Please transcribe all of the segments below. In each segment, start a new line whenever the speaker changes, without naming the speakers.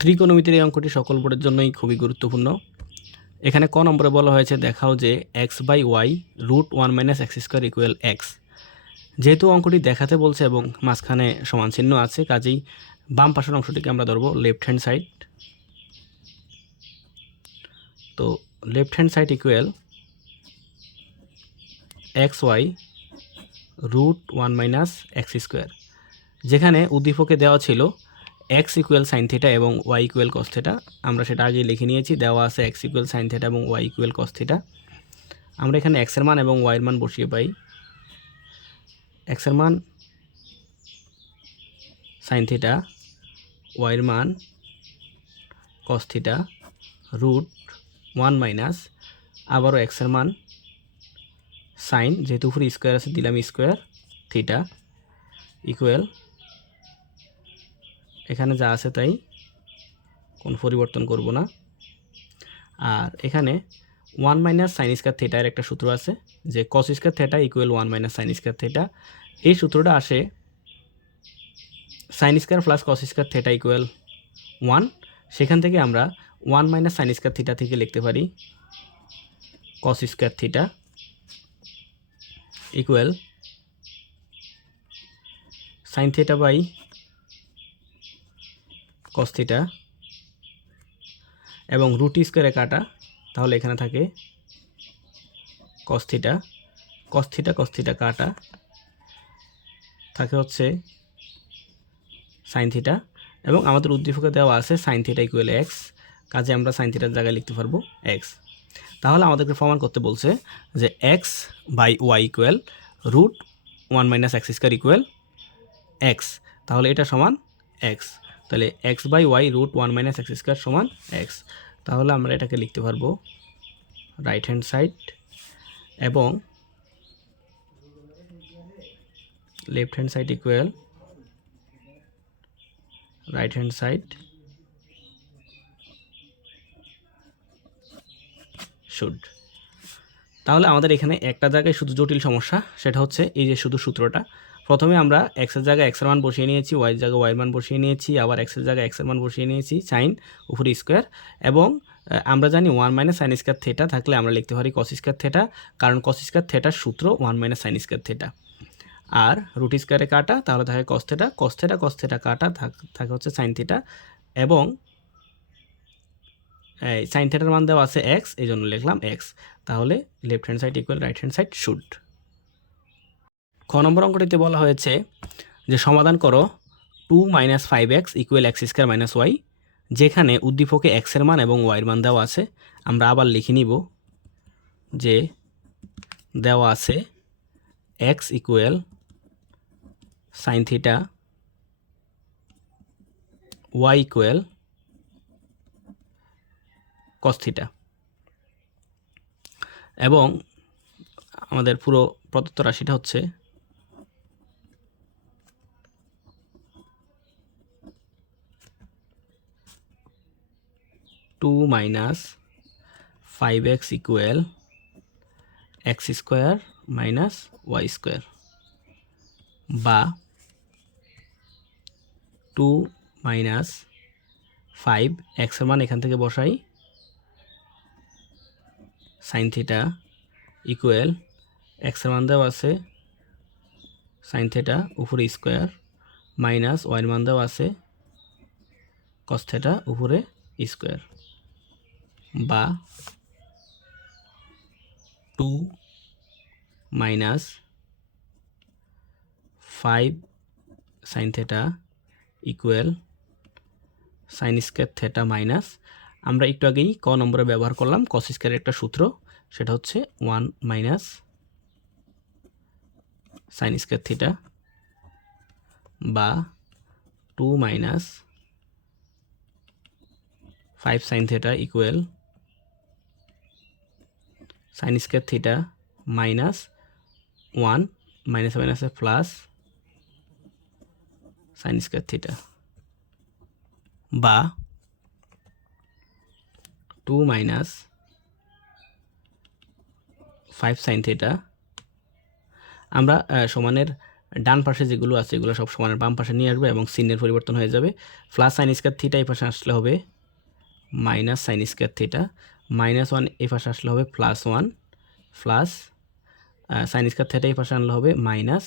ত্রিকোণমিতির এই অঙ্কটি সকল বোর্ডের জন্যই খুবই গুরুত্বপূর্ণ। এখানে ক নম্বরে বলা হয়েছে, দেখাও যে X by Y root one minus X square equal X যেহেতু অঙ্কটি দেখাতে বলছে এবং মাঝখানে সমান চিহ্ন আছে, কাজেই বাম পাশের অংশটিকে আমরা ধরবো লেফট হ্যান্ড সাইড তো left hand side equal X Y root one minus X square যেখানে উদ্দীপকে দেওয়া ছিল এক্স ইকুয়াল সাইন থিটা এবং ওয়াই ইকুয়াল কস থিটা আমরা সেটা আগে লিখে নিয়েছি, দেওয়া আছে এক্স ইকুয়াল সাইন থিটা এবং ওয়াই ইকুয়াল কস থিটা আমরা এখানে এক্সের মান এবং ওয়াইয়ের মান বসিয়ে পাই। এক্সের মান সাইন থিটা ওয়াইয়ের মান cos theta root one minus আবারও এক্সের মান সাইন যেহেতু উপরে স্কোয়ার আছে, দিলাম স্কোয়ার থিটা ইকুয়াল এখানে যা আছে তাই কোনো পরিবর্তন করব না। আর এখানে ওয়ান মাইনাস সাইন স্কোয়ার থেটার একটা সূত্র আছে, যে cos square theta equal one minus sine square theta. এই সূত্রটা আসে sine square plus cos square theta equal one সেখান থেকে আমরা one minus sine square theta থেকে লিখতে পারি cos square theta equal sine theta by cos theta এবং রুট স্কোয়ারে কাটা, তাহলে এখানে থাকে cos theta cos theta cos theta কাটা থাকে হচ্ছে সাইন থিটা এবং আমাদের উদ্দীপকে দেওয়া আছে সাইন ইকুয়াল এক্স কাজে আমরা সাইন থিটার জায়গায় লিখতে পারব এক্স তাহলে আমাদেরকে প্রমাণ করতে বলছে যে X by Y equal root one minus X square equal X তাহলে এটা সমান এক্স তাহলে X by Y root one minus X square সমান এক্স তাহলে আমরা এটাকে লিখতে পারব রাইট হ্যান্ড সাইড এবং left hand side equal right hand side should তাহলে আমাদের এখানে একটা জায়গায় শুধু জটিল সমস্যা, সেটা হচ্ছে এই যে শুধু সূত্রটা। প্রথমে আমরা এক্সের জায়গায় এক্সের মান বসিয়ে নিয়েছি ওয়াইয়ের জায়গায় ওয়াইয়ের মান বসিয়ে নিয়েছি, আবার এক্সের জায়গায় এক্সের মান বসিয়ে নিয়েছি সাইন উপরে স্কোয়ার এবং আমরা জানি one minus sine square theta থাকলে আমরা লিখতে পারি কস স্কোয়ার থেটা কারণ কস স্কোয়ার থেটার সূত্র one minus sine square theta আর রুট স্কোয়ারে কাটা, তাহলে থাকে cos theta cos theta cos theta কাটা, থাক- হচ্ছে সাইন থিটা এবং সাইন থেটার মান দেওয়া আছে এক্স এই জন্য লিখলাম এক্স তাহলে left hand side equal right hand side should খ নম্বর অঙ্কটিতে বলা হয়েছে যে সমাধান করো two minus five X equal X square minus Y, যেখানে উদ্দীপকে এক্সের মান এবং ওয়াইয়ের মান দেওয়া আছে। আমরা আবার লিখে নিব যে দেওয়া আছে X equal sine theta Y equal cos theta এবং আমাদের পুরো প্রদত্ত রাশিটা হচ্ছে two minus five X equal X square minus Y square বা টু মাইনাস ফাইভ এক্সের মান এখান থেকে বসাই। সাইন থিটা ইকুয়াল এক্সের মান দেওয়া আছে। সাইন থিটা উপরে স্কোয়ার মাইনাস ওয়াইয়ের মান দেওয়া আছে। কস থিটা উপরে স্কোয়ার বা two minus five sine theta equal sine square theta minus. আমরা একটু আগেই ক নম্বরে ব্যবহার করলাম কস স্কোয়ারের একটা সূত্র, সেটা হচ্ছে one minus sine square theta বা two minus five sine theta equal sine square theta minus one minus মাইনাসে প্লাস সাইন স্কোয়ার থিটা বা two minus five sine theta আমরা সমানের ডান পাশে যেগুলো আছে, এগুলো সব সমানের বাম পাশে নিয়ে আসবে এবং সিনের পরিবর্তন হয়ে যাবে। প্লাস সাইন স্কোয়ার থিটা এই পাশে আসলে হবে minus sine square theta minus one এই পাশে আসলে হবে plus one, plus sine square theta এই পাশে আনলে হবে minus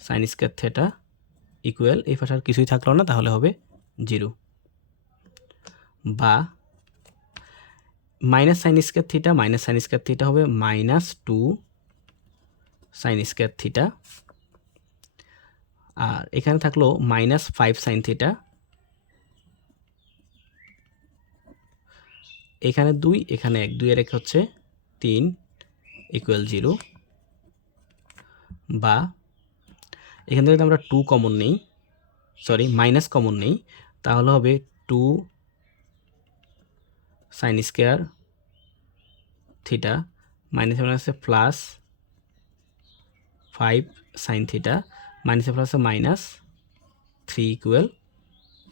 sine square theta equal এই পাশে আর কিছুই থাকল না, তাহলে হবে জিরো। বা minus sine square theta minus sine square theta হবে minus two sine square theta আর এখানে থাকল মাইনাস ফাইভ সাইন থিটা এখানে দুই, এখানে এক। দুই এক হচ্ছে তিন ইকুয়াল জিরো বা এখান থেকে আমরা টু কমন নেই সরি মাইনাস কমন নেই, তাহলে হবে two sine square theta minus মাইনাসে প্লাস ফাইভ সাইন থিটা মাইনাসে প্লাসে মাইনাস থ্রি ইকুয়াল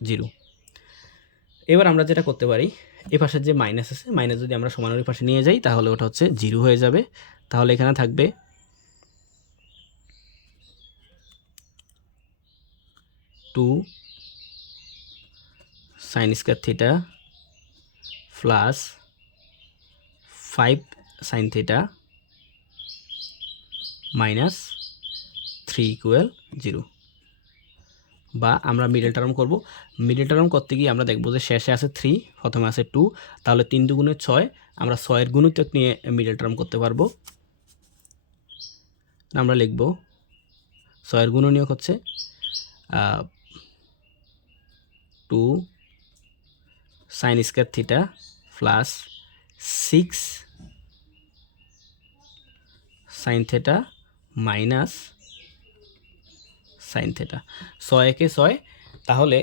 জিরো এবার আমরা যেটা করতে পারি এ পাশের যে মাইনাস আছে মাইনাস যদি আমরা সমান সমানের পাশে নিয়ে যাই, তাহলে ওটা হচ্ছে জিরো হয়ে যাবে। তাহলে এখানে থাকবে two sine square theta plus five sine theta minus three equal zero বা আমরা মিডল টার্ম করব। মিডল টার্ম করতে গিয়ে আমরা দেখব যে শেষে আছে থ্রি প্রথমে আছে টু তাহলে তিন দুগুণে ছয়, আমরা ছয়ের গুণিতক নিয়ে মিডল টার্ম করতে পারব। আমরা লিখব, ছয়ের গুণনীয়ক হচ্ছে two sine square theta plus six sine theta minus sine theta ছয় একে ছয়, তাহলে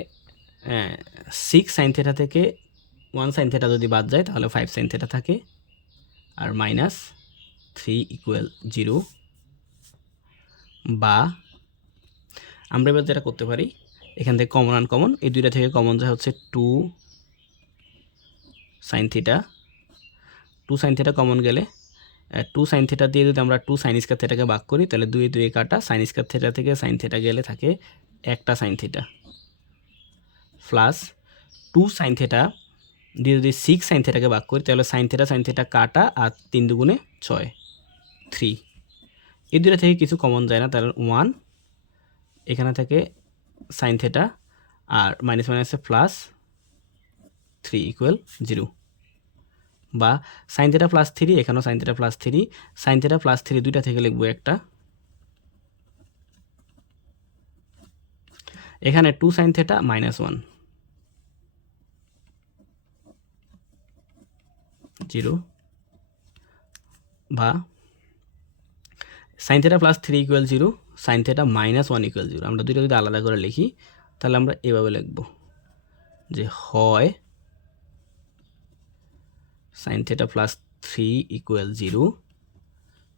সিক্স সাইন থেটা থেকে ওয়ান সাইন থেটা যদি বাদ যায়, তাহলে ফাইভ সাইন থেটা থাকে। আর মাইনাস থ্রি ইকুয়াল জিরো বা আমরা এবার যেটা করতে পারি, এখান থেকে কমন আন কমন এই দুইটা থেকে কমন যায় হচ্ছে two sine theta two sine theta common গেলে টু সাইন থেটা দিয়ে যদি আমরা টু সাইন স্কার থেটাকে ভাগ করি, তাহলে দুই দুই কাটা সাইন স্কার থেটা থেকে সাইন থেটা গেলে থাকে একটা sine theta plus two sine theta দিয়ে যদি সিক্স সাইন থেটাকে ভাগ করি, তাহলে সাইন থেটা সাইন থেটা কাটা আর তিন দুগুণে ছয় থ্রি এই দুটা থেকে কিছু কমন যায় না, তাহলে ওয়ান এখানে থেকে সাইন থেটা আর মাইনাস মাইনাসে প্লাস থ্রি ইকুয়াল জিরো বা সাইন থেটা প্লাস থ্রি এখানেও sine theta plus three sine theta plus three দুইটা থেকে লিখব একটা। এখানে two sine theta minus one zero. বা sine theta plus three equal zero sine theta minus one equal zero আমরা দুইটা যদি আলাদা করে লিখি, তাহলে আমরা এভাবে লিখব যে হয় sine theta plus three equal zero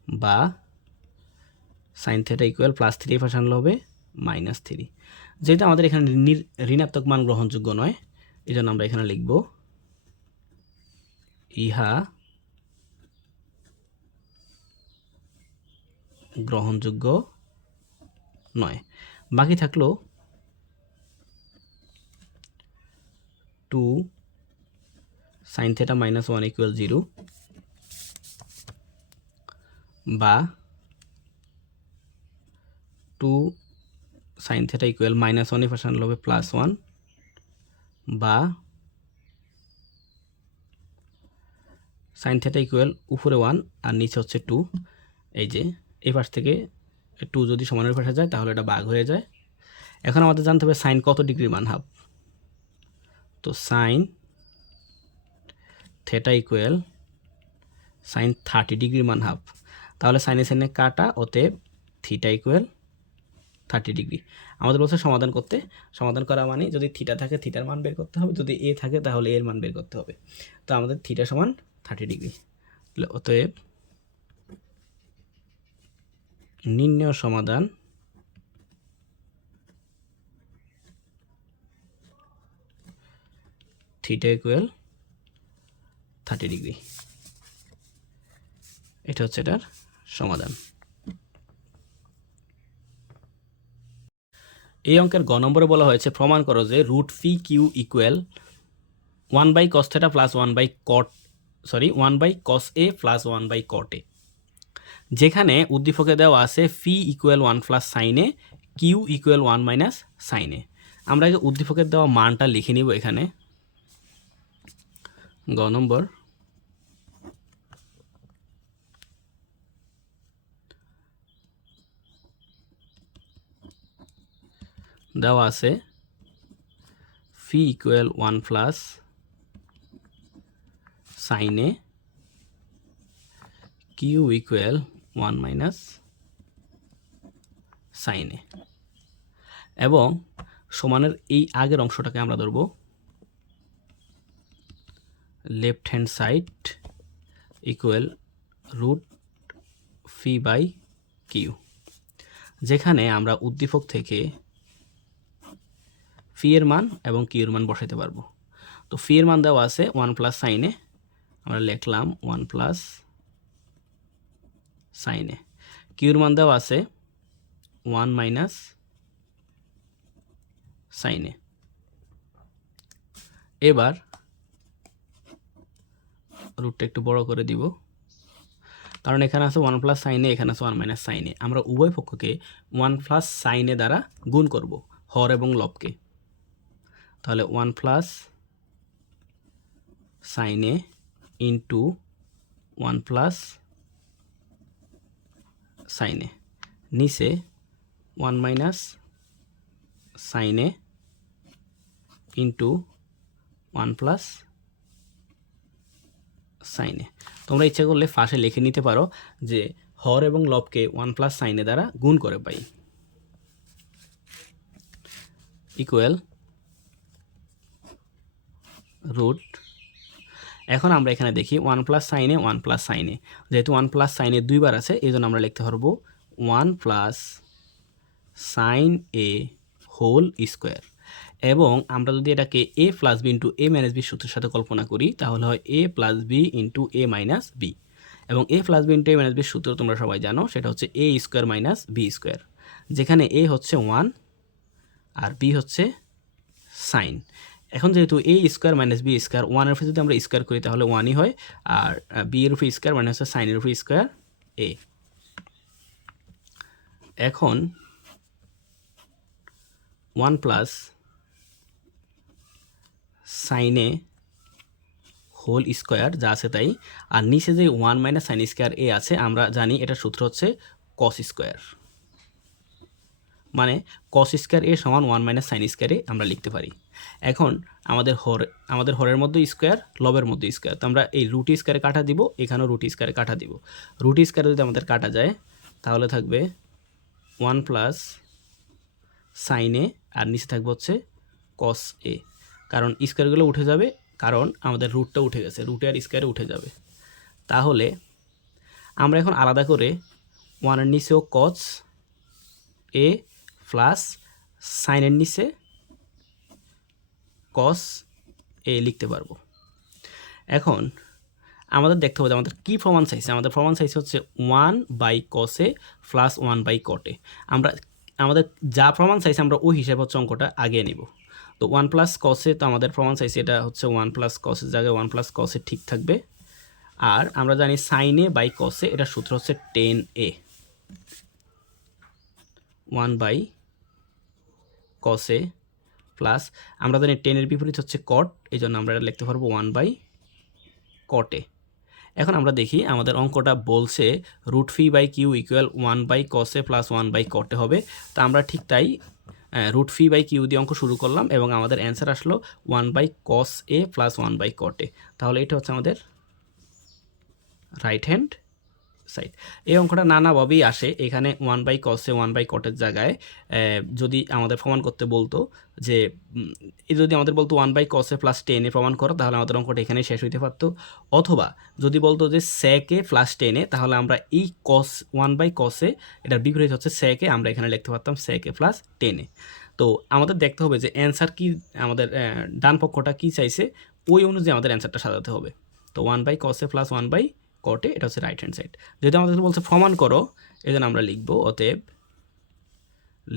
বা sine theta equal plus three পাশে আনলে হবে মাইনাস থ্রি যেহেতু আমাদের এখানে ঋণ- ঋণাত্মক মান গ্রহণযোগ্য নয় এই জন্য আমরা এখানে লিখব ইহা গ্রহণযোগ্য নয়। বাকি থাকল two sine theta minus one equal zero বা two sine theta equal minus one আনলে হবে প্লাস ওয়ান বা সাইন থেটা ইকুয়াল উপরে ওয়ান আর নিচে হচ্ছে টু এই যে, এই পাশ থেকে টু যদি সমানের পাশে যায়, তাহলে এটা বাঘ হয়ে যায়। এখন আমাদের জানতে হবে সাইন কত ডিগ্রি মান হাফ? তো sine theta equal sine thirty degree মান হাফ তাহলে সাইনে সাইনে কাটা ওতে থিটা ইকুয়াল থার্টি ডিগ্রি আমাদের বলছে সমাধান করতে। সমাধান করা মানে যদি থিটা থাকে থিটার মান বের করতে হবে। যদি এ থাকে, তাহলে এর মান বের করতে হবে। তো আমাদের থিটা সমান থার্টি ডিগ্রি অতএব নির্ণয় সমাধান থিটা ইকুয়াল থার্টি ডিগ্রি। এটা হচ্ছে এটার সমাধান। এই অঙ্কের গ নম্বরে বলা হয়েছে, প্রমাণ করো যে root phi Q equal one by cos theta plus one by cot, sorry, one by cos A plus one by cot A. যেখানে উদ্দীপকে দেওয়া আছে phi equal one plus sine A Q equal one minus sine A আমরা উদ্দীপকের দেওয়া মানটা লিখে নিব এখানে। গ নম্বর দেওয়া আছে। Phi equal one plus sine A Q equal one minus sine A এবং সমানের এই আগের অংশটাকে আমরা ধরব left hand side equal root phi by Q যেখানে আমরা উদ্দীপক থেকে ফি এর মান এবং কিউর মান বসাইতে পারব। তো ফি এর মান দেওয়া আছে ওয়ান প্লাস সাইনে আমরা লিখলাম ওয়ান প্লাস সাইনে কিউর মান দেওয়া আছে ওয়ান মাইনাস সাইনে এবার রুটটা একটু বড় করে দিব। কারণ এখানে আছে ওয়ান প্লাস সাইনে এখানে আছে ওয়ান মাইনাস সাইনে আমরা উভয় পক্ষকে ওয়ান প্লাস সাইনে দ্বারা গুণ করব, হর এবং লবকে। তাহলে one plus sine A into one plus sine A নিচে one minus sine A into one plus sine A তোমরা ইচ্ছা করলে ফাঁসে লিখে নিতে পারো যে হর এবং লবকে ওয়ান প্লাস সাইনে দ্বারা গুণ করে পাই। ইকুয়াল রুট এখন আমরা এখানে দেখি one plus sine A one plus sine A যেহেতু ওয়ান প্লাস সাইনে দুইবার আছে, এই জন্য আমরা লিখতে পারব one plus sine A whole square এবং আমরা যদি এটাকে A plus B into A minus B সূত্রের সাথে কল্পনা করি, তাহলে হয় A plus B into A minus B এবং A plus B into A minus B সূত্র তোমরা সবাই জানো, সেটা হচ্ছে A square minus B square যেখানে এ হচ্ছে ওয়ান আর বি হচ্ছে সাইন এখন যেহেতু A square minus B square ওয়ানের উপরে যদি আমরা স্কোয়ার করি, তাহলে ওয়ানই হয়, আর বি এর উপরে স্কোয়ার মানে হচ্ছে সাইনের উপরে স্কোয়ার এ এখন one plus sine A whole square যা আছে তাই, আর নিচে যে one minus sine square A আছে, আমরা জানি এটার সূত্র হচ্ছে কস স্কোয়ার মানে কস স্কোয়ার এ সমান ওয়ান মাইনাস সাইন স্কোয়ারে আমরা লিখতে পারি। এখন আমাদের হর, আমাদের হরের মধ্যে স্কোয়ার লবের মধ্যে স্কোয়ার তো আমরা এই রুটি স্কোয়ারে কাটা দিব, এখানেও রুটি স্কোয়ারে কাটা দিব। রুটি স্কোয়ারে যদি আমাদের কাটা যায়, তাহলে থাকবে ওয়ান প্লাস সাইনে আর নিচে থাকবে হচ্ছে কস এ কারণ স্কোয়ারগুলো উঠে যাবে, কারণ আমাদের রুটটা উঠে গেছে রুটে আর স্কোয়ারে উঠে যাবে। তাহলে আমরা এখন আলাদা করে ওয়ানের নিচেও কস এ প্লাস সাইনের নিচে কস এ লিখতে পারব। এখন আমাদের দেখতে হবে আমাদের কী প্রমাণ চাইছে। আমাদের প্রমাণ চাইছে হচ্ছে one by cos A plus one by cot A আমরা, আমাদের যা প্রমাণ চাইছে আমরা ওই হিসাবে হচ্ছে অঙ্কটা আগে নিব। তো ওয়ান প্লাস কসে তো আমাদের প্রমাণ চাইছে এটা হচ্ছে ওয়ান প্লাস কসের জায়গায় ওয়ান প্লাস কসে ঠিক থাকবে। আর আমরা জানি সাইনে বাই কসে এটা সূত্র হচ্ছে tan A one by cos A plus আমরা জানি টেনের বিপরীত হচ্ছে কট এই জন্য আমরা এটা লিখতে পারব ওয়ান বাই কটে এখন আমরা দেখি আমাদের অঙ্কটা বলছে root phi by Q equal one by cos A plus one by cot A হবে। তা আমরা ঠিক তাই রুট ফি বাই কিউ দিয়ে অঙ্ক শুরু করলাম এবং আমাদের অ্যান্সার আসলো one by cos A plus one by cot A তাহলে এটা হচ্ছে আমাদের রাইট হ্যান্ড সাইড এই অঙ্কটা নানাভাবেই আসে এখানে one by cos A one by কটের জায়গায়। যদি আমাদের প্রমাণ করতে বলতো যে যদি আমাদের বলতো ওয়ান বাই কসে প্লাস টেনে প্রমাণ করো, তাহলে আমাদের অঙ্কটা এখানে শেষ হইতে পারতো। অথবা যদি বলতো যে স্যাকে প্লাস টেনে তাহলে আমরা এই কস ওয়ান বাই কসে এটার বিপরীত হচ্ছে স্যাকে আমরা এখানে লিখতে পারতাম স্যাকে প্লাস টেনে তো আমাদের দেখতে হবে যে অ্যান্সার কি, আমাদের ডান পক্ষটা কি চাইছে, ওই অনুযায়ী আমাদের অ্যান্সারটা সাজাতে হবে। তো one by cos A plus one by cot A এটা হচ্ছে রাইট হ্যান্ড সাইড যদি আমাদের বলছে প্রমাণ করো, এই জন্য আমরা লিখব অতএব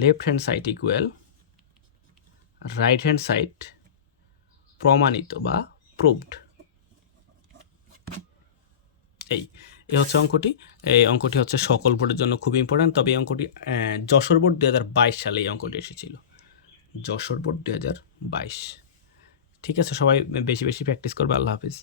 left hand side equal right hand side প্রমাণিত বা প্রুভড এই এই হচ্ছে অঙ্কটি। এই অঙ্কটি হচ্ছে সকল বোর্ডের জন্য খুব ইম্পর্ট্যান্ট তবে এই অঙ্কটি যশোর বোর্ড দু হাজার বাইশ সালে এই অঙ্কটি এসেছিল। যশোর বোর্ড দু হাজার বাইশ। ঠিক আছে, সবাই বেশি বেশি প্র্যাকটিস করবে, আল্লাহ হাফিজ।